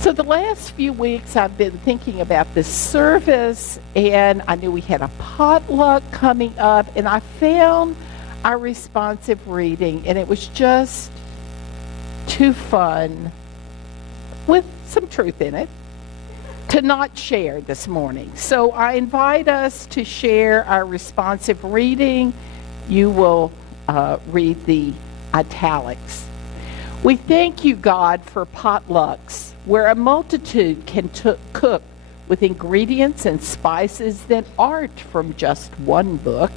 So the last few weeks I've been thinking about this service, and I knew we had a potluck coming up, and I found our responsive reading, and it was just too fun, with some truth in it, to not share this morning. So I invite us to share our responsive reading. You will read the italics. We thank you, God, for potlucks, where a multitude can cook with ingredients and spices that aren't from just one book.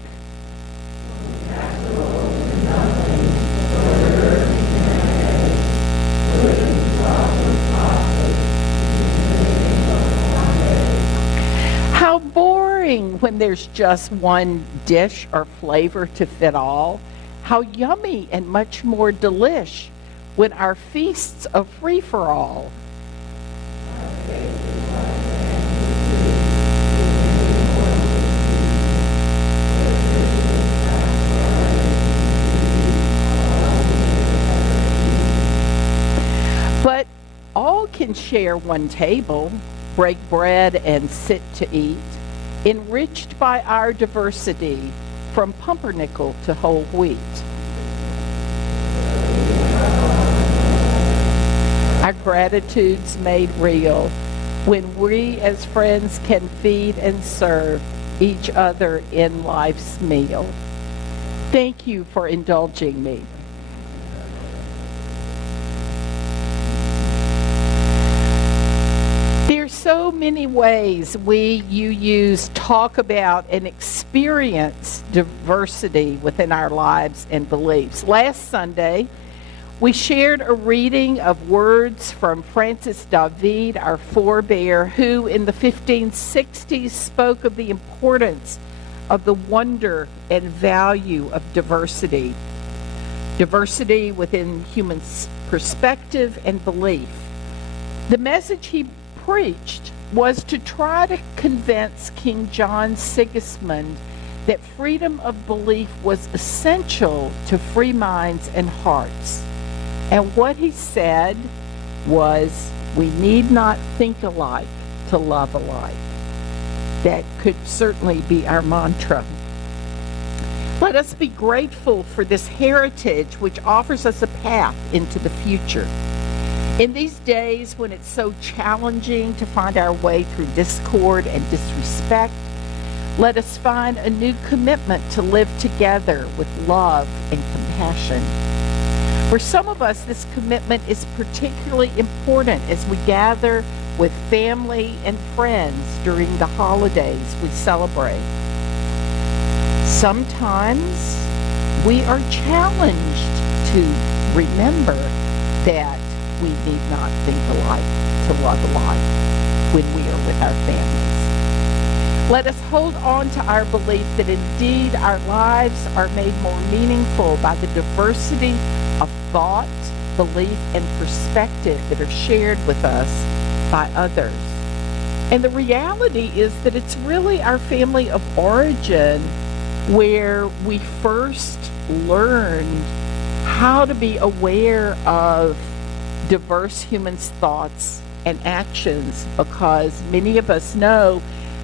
How boring when there's just one dish or flavor to fit all. How yummy and much more delish when our feasts are free-for-all. But all can share one table, break bread and sit to eat, enriched by our diversity from pumpernickel to whole wheat. Our gratitude's made real when we as friends can feed and serve each other in life's meal. Thank you for indulging me. There's so many ways we UUs talk about and experience diversity within our lives and beliefs. Last Sunday, we shared a reading of words from Francis David, our forebear, who in the 1560s spoke of the importance of the wonder and value of diversity. Diversity within human perspective and belief. The message he preached was to try to convince King John Sigismund that freedom of belief was essential to free minds and hearts. And what he said was, we need not think alike to love alike. That could certainly be our mantra. Let us be grateful for this heritage which offers us a path into the future. In these days when it's so challenging to find our way through discord and disrespect, let us find a new commitment to live together with love and compassion. For some of us, this commitment is particularly important as we gather with family and friends during the holidays we celebrate. Sometimes we are challenged to remember that we need not think alike to love alike when we are with our families. Let us hold on to our belief that indeed our lives are made more meaningful by the diversity of thought, belief, and perspective that are shared with us by others. And the reality is that it's really our family of origin where we first learned how to be aware of diverse humans' thoughts and actions, because many of us know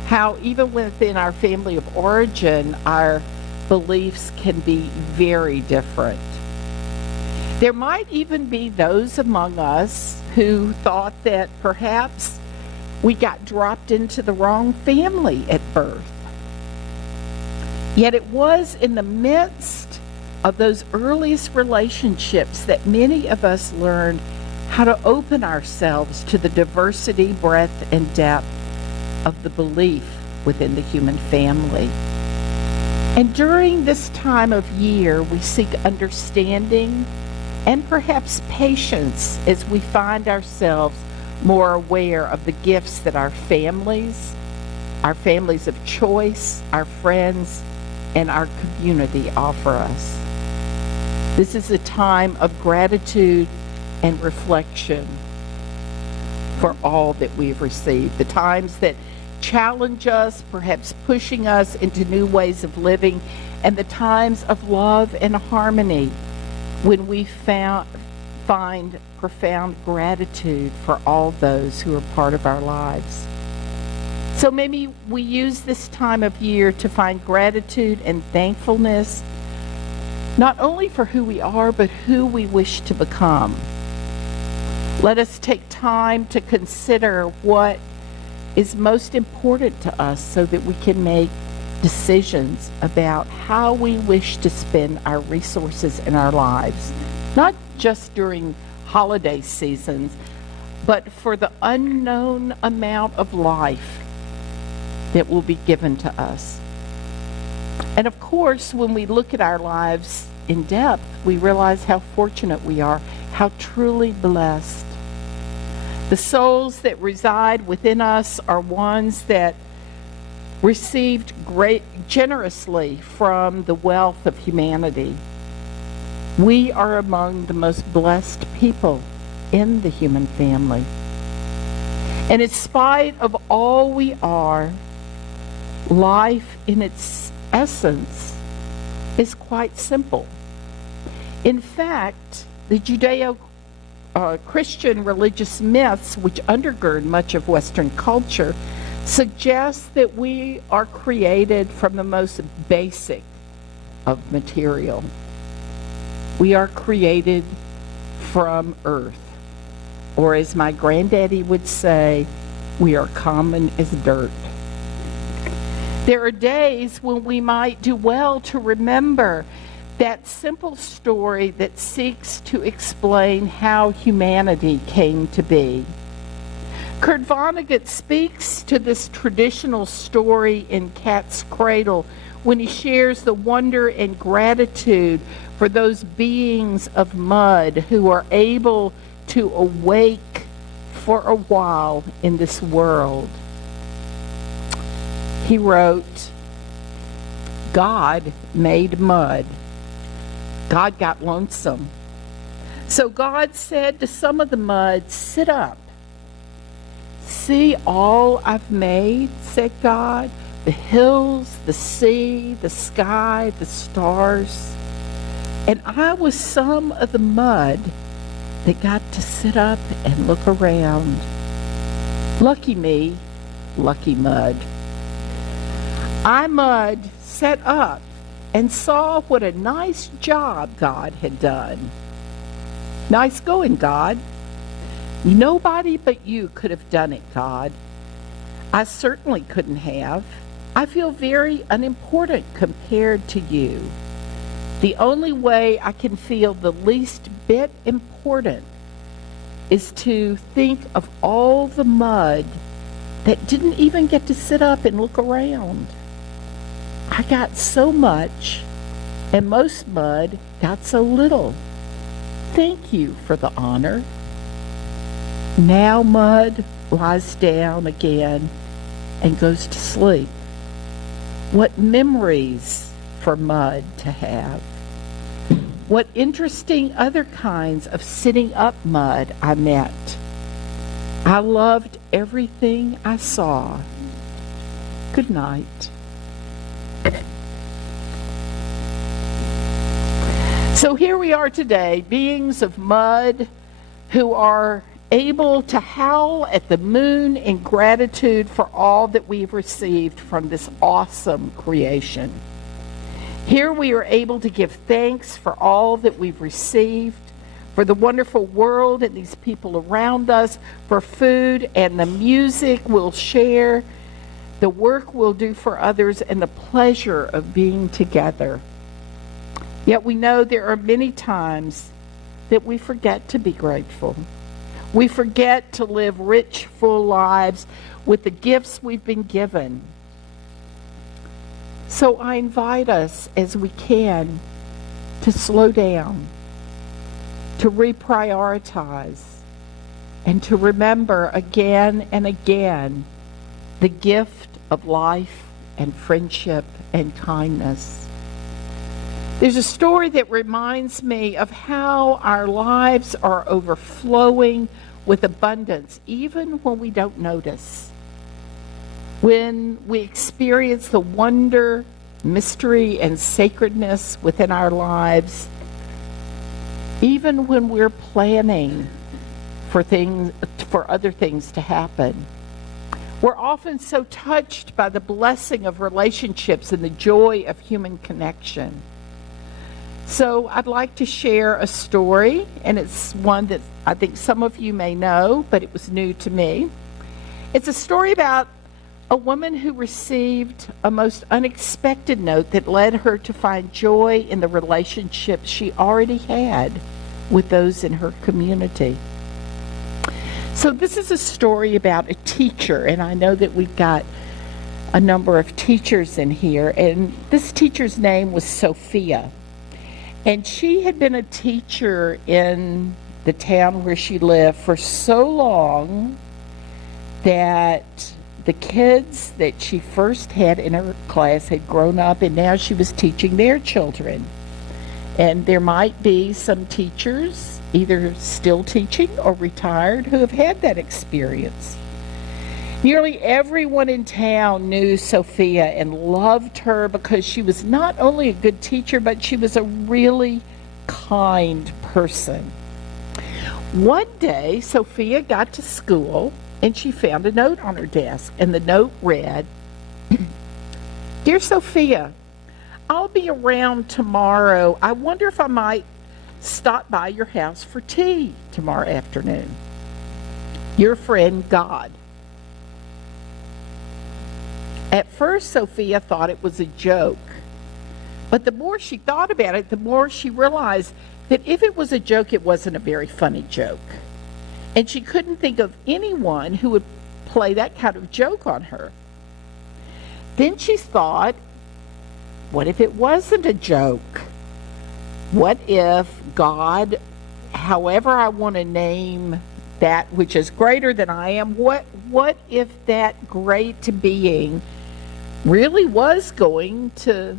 how even within our family of origin, our beliefs can be very different. There might even be those among us who thought that perhaps we got dropped into the wrong family at birth. Yet it was in the midst of those earliest relationships that many of us learned how to open ourselves to the diversity, breadth, and depth of the belief within the human family. And during this time of year, we seek understanding and perhaps patience as we find ourselves more aware of the gifts that our families of choice, our friends, and our community offer us. This is a time of gratitude and reflection for all that we've received. The times that challenge us, perhaps pushing us into new ways of living, and the times of love and harmony when we find profound gratitude for all those who are part of our lives. So maybe we use this time of year to find gratitude and thankfulness, not only for who we are, but who we wish to become. Let us take time to consider what is most important to us so that we can make decisions about how we wish to spend our resources in our lives, not just during holiday seasons, but for the unknown amount of life that will be given to us. And of course, when we look at our lives in depth, we realize how fortunate we are, how truly blessed. The souls that reside within us are ones that received generously from the wealth of humanity. We are among the most blessed people in the human family. And in spite of all we are, life in its essence is quite simple. In fact, the Judeo-Christian religious myths, which undergird much of Western culture, suggest that we are created from the most basic of material. We are created from earth, or as my granddaddy would say, we are common as dirt. There are days when we might do well to remember that simple story that seeks to explain how humanity came to be. Kurt Vonnegut speaks to this traditional story in Cat's Cradle when he shares the wonder and gratitude for those beings of mud who are able to awake for a while in this world. He wrote, God made mud. God got lonesome. So God said to some of the mud, sit up. See all I've made, said God, the hills, the sea, the sky, the stars. And I was some of the mud that got to sit up and look around. Lucky me, lucky mud. I, mud, sat up and saw what a nice job God had done. Nice going, God. Nobody but you could have done it, God. I certainly couldn't have. I feel very unimportant compared to you. The only way I can feel the least bit important is to think of all the mud that didn't even get to sit up and look around. I got so much, and most mud got so little. Thank you for the honor. Now mud lies down again and goes to sleep. What memories for mud to have. What interesting other kinds of sitting up mud I met. I loved everything I saw. Good night. So here we are today, beings of mud who are able to howl at the moon in gratitude for all that we've received from this awesome creation. Here we are able to give thanks for all that we've received, for the wonderful world and these people around us, for food and the music we'll share, the work we'll do for others, and the pleasure of being together. Yet we know there are many times that we forget to be grateful. We forget to live rich, full lives with the gifts we've been given. So I invite us as we can to slow down, to reprioritize, and to remember again and again the gift of life and friendship and kindness. There's a story that reminds me of how our lives are overflowing with abundance, even when we don't notice. When we experience the wonder, mystery, and sacredness within our lives, even when we're planning for other things to happen. We're often so touched by the blessing of relationships and the joy of human connection. So I'd like to share a story, and it's one that I think some of you may know, but it was new to me. It's a story about a woman who received a most unexpected note that led her to find joy in the relationships she already had with those in her community. So this is a story about a teacher, and I know that we've got a number of teachers in here, and this teacher's name was Sophia. And she had been a teacher in the town where she lived for so long that the kids that she first had in her class had grown up, and now she was teaching their children. And there might be some teachers, either still teaching or retired, who have had that experience. Nearly everyone in town knew Sophia and loved her because she was not only a good teacher, but she was a really kind person. One day, Sophia got to school and she found a note on her desk, and the note read, "Dear Sophia, I'll be around tomorrow. I wonder if I might stop by your house for tea tomorrow afternoon. Your friend, God." At first, Sophia thought it was a joke, but the more she thought about it, the more she realized that if it was a joke, it wasn't a very funny joke. And she couldn't think of anyone who would play that kind of joke on her. Then she thought, what if it wasn't a joke? What if God, however I want to name that which is greater than I am, what if that great being really was going to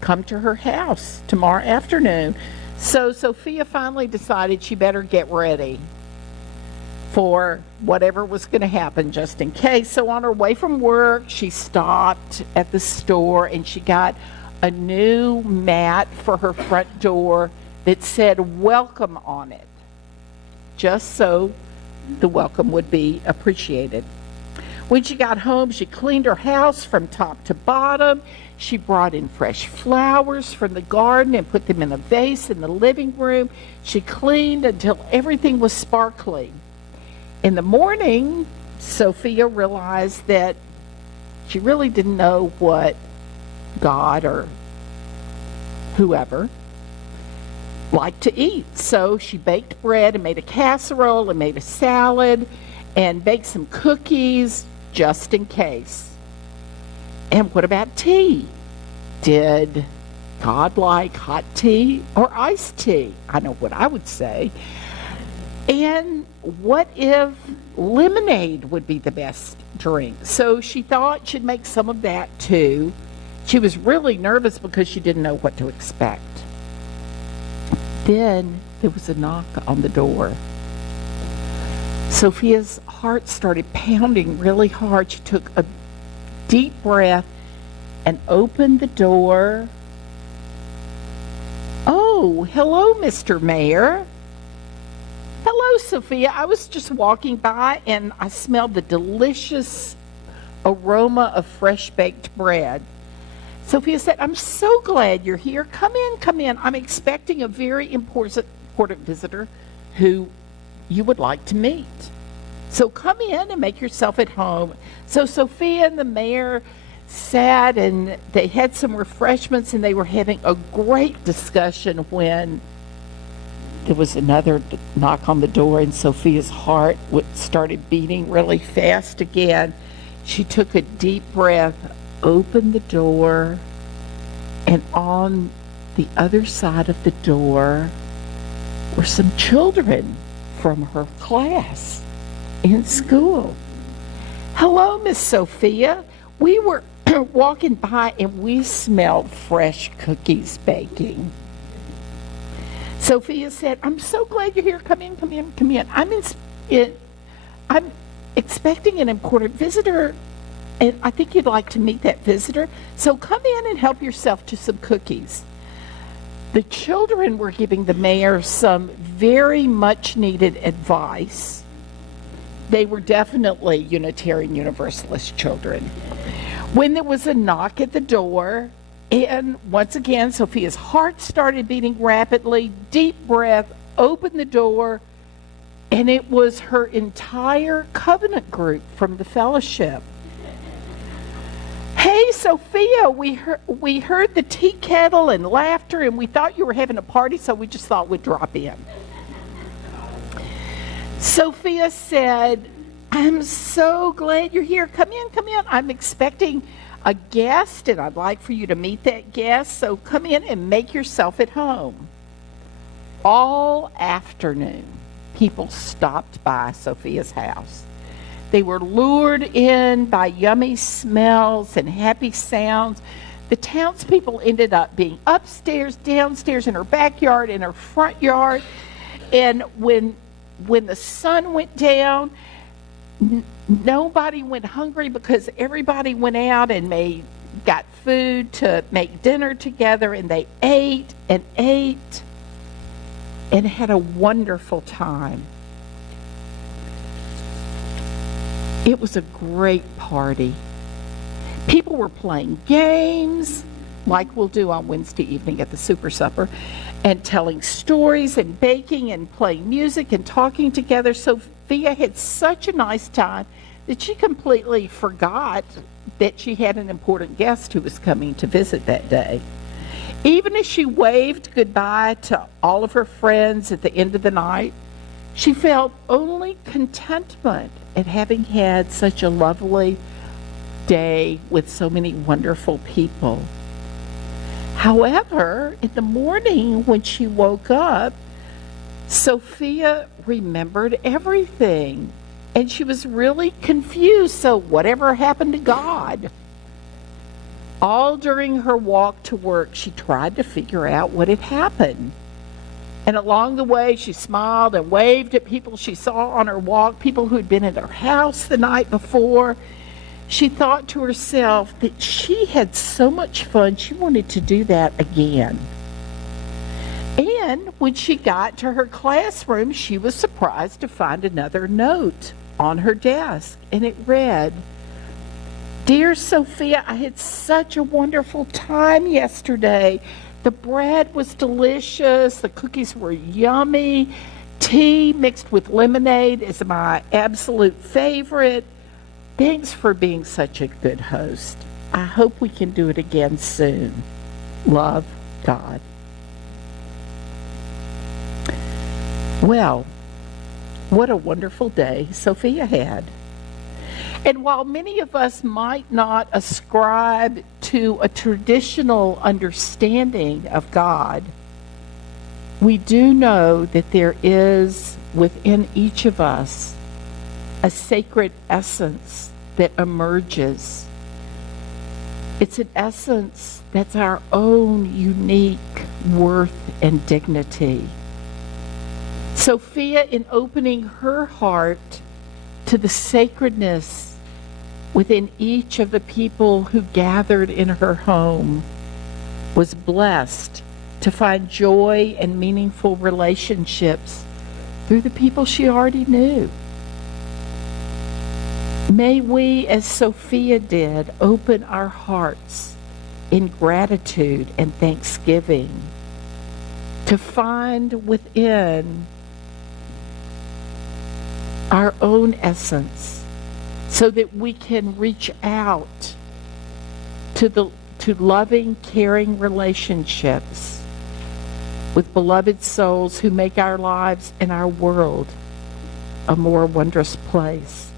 come to her house tomorrow afternoon? So Sophia finally decided she better get ready for whatever was going to happen just in case. So on her way from work, she stopped at the store and she got a new mat for her front door that said "welcome" on it, just so the welcome would be appreciated. When she got home, she cleaned her house from top to bottom. She brought in fresh flowers from the garden and put them in a vase in the living room. She cleaned until everything was sparkling. In the morning, Sophia realized that she really didn't know what God or whoever liked to eat. So she baked bread and made a casserole and made a salad and baked some cookies just in case. And what about tea? Did God like hot tea or iced tea? I know what I would say. And what if lemonade would be the best drink? So she thought she'd make some of that too. She was really nervous because she didn't know what to expect. Then there was a knock on the door. Sophia's heart started pounding really hard. She took a deep breath and opened the door. "Oh, hello, Mr. Mayor." "Hello, Sophia. I was just walking by and I smelled the delicious aroma of fresh baked bread." Sophia said, "I'm so glad you're here. Come in, come in. I'm expecting a very important visitor who you would like to meet. So come in and make yourself at home." So Sophia and the mayor sat and they had some refreshments and they were having a great discussion when there was another knock on the door and Sophia's heart started beating really fast again. She took a deep breath, opened the door, and on the other side of the door were some children from her class in school. "Hello, Miss Sophia. We were walking by and we smelled fresh cookies baking." Sophia said, "I'm so glad you're here. Come in, come in, come in. I'm expecting an important visitor, and I think you'd like to meet that visitor. So come in and help yourself to some cookies." The children were giving the mayor some very much needed advice. They were definitely Unitarian Universalist children. When there was a knock at the door, and once again, Sophia's heart started beating rapidly, deep breath, opened the door, and it was her entire covenant group from the fellowship. Hey, Sophia, we heard the tea kettle and laughter, and we thought you were having a party, so we just thought we'd drop in. Sophia said, I'm so glad you're here. Come in, come in. I'm expecting a guest, and I'd like for you to meet that guest, so come in and make yourself at home. All afternoon, people stopped by Sophia's house. They were lured in by yummy smells and happy sounds. The townspeople ended up being upstairs, downstairs, in her backyard, in her front yard. And when the sun went down, nobody went hungry because everybody went out and got food to make dinner together, and they ate and had a wonderful time. It was a great party. People were playing games, like we'll do on Wednesday evening at the Super Supper, and telling stories and baking and playing music and talking together. Sophia had such a nice time that she completely forgot that she had an important guest who was coming to visit that day. Even as she waved goodbye to all of her friends at the end of the night, she felt only contentment at having had such a lovely day with so many wonderful people. However, in the morning when she woke up, Sophia remembered everything, and she was really confused. So whatever happened to God? All during her walk to work, she tried to figure out what had happened. And along the way, she smiled and waved at people she saw on her walk, people who had been at her house the night before. She thought to herself that she had so much fun, she wanted to do that again. And when she got to her classroom, she was surprised to find another note on her desk, and it read, Dear Sophia, I had such a wonderful time yesterday. The bread was delicious. The cookies were yummy. Tea mixed with lemonade is my absolute favorite. Thanks for being such a good host. I hope we can do it again soon. Love, God. Well, what a wonderful day Sophia had. And while many of us might not ascribe to a traditional understanding of God, we do know that there is within each of us a sacred essence that emerges. It's an essence that's our own unique worth and dignity. Sophia, in opening her heart to the sacredness within each of the people who gathered in her home, was blessed to find joy and meaningful relationships through the people she already knew. May we, as Sophia did, open our hearts in gratitude and thanksgiving to find within our own essence, so that we can reach out to loving, caring relationships with beloved souls who make our lives and our world a more wondrous place.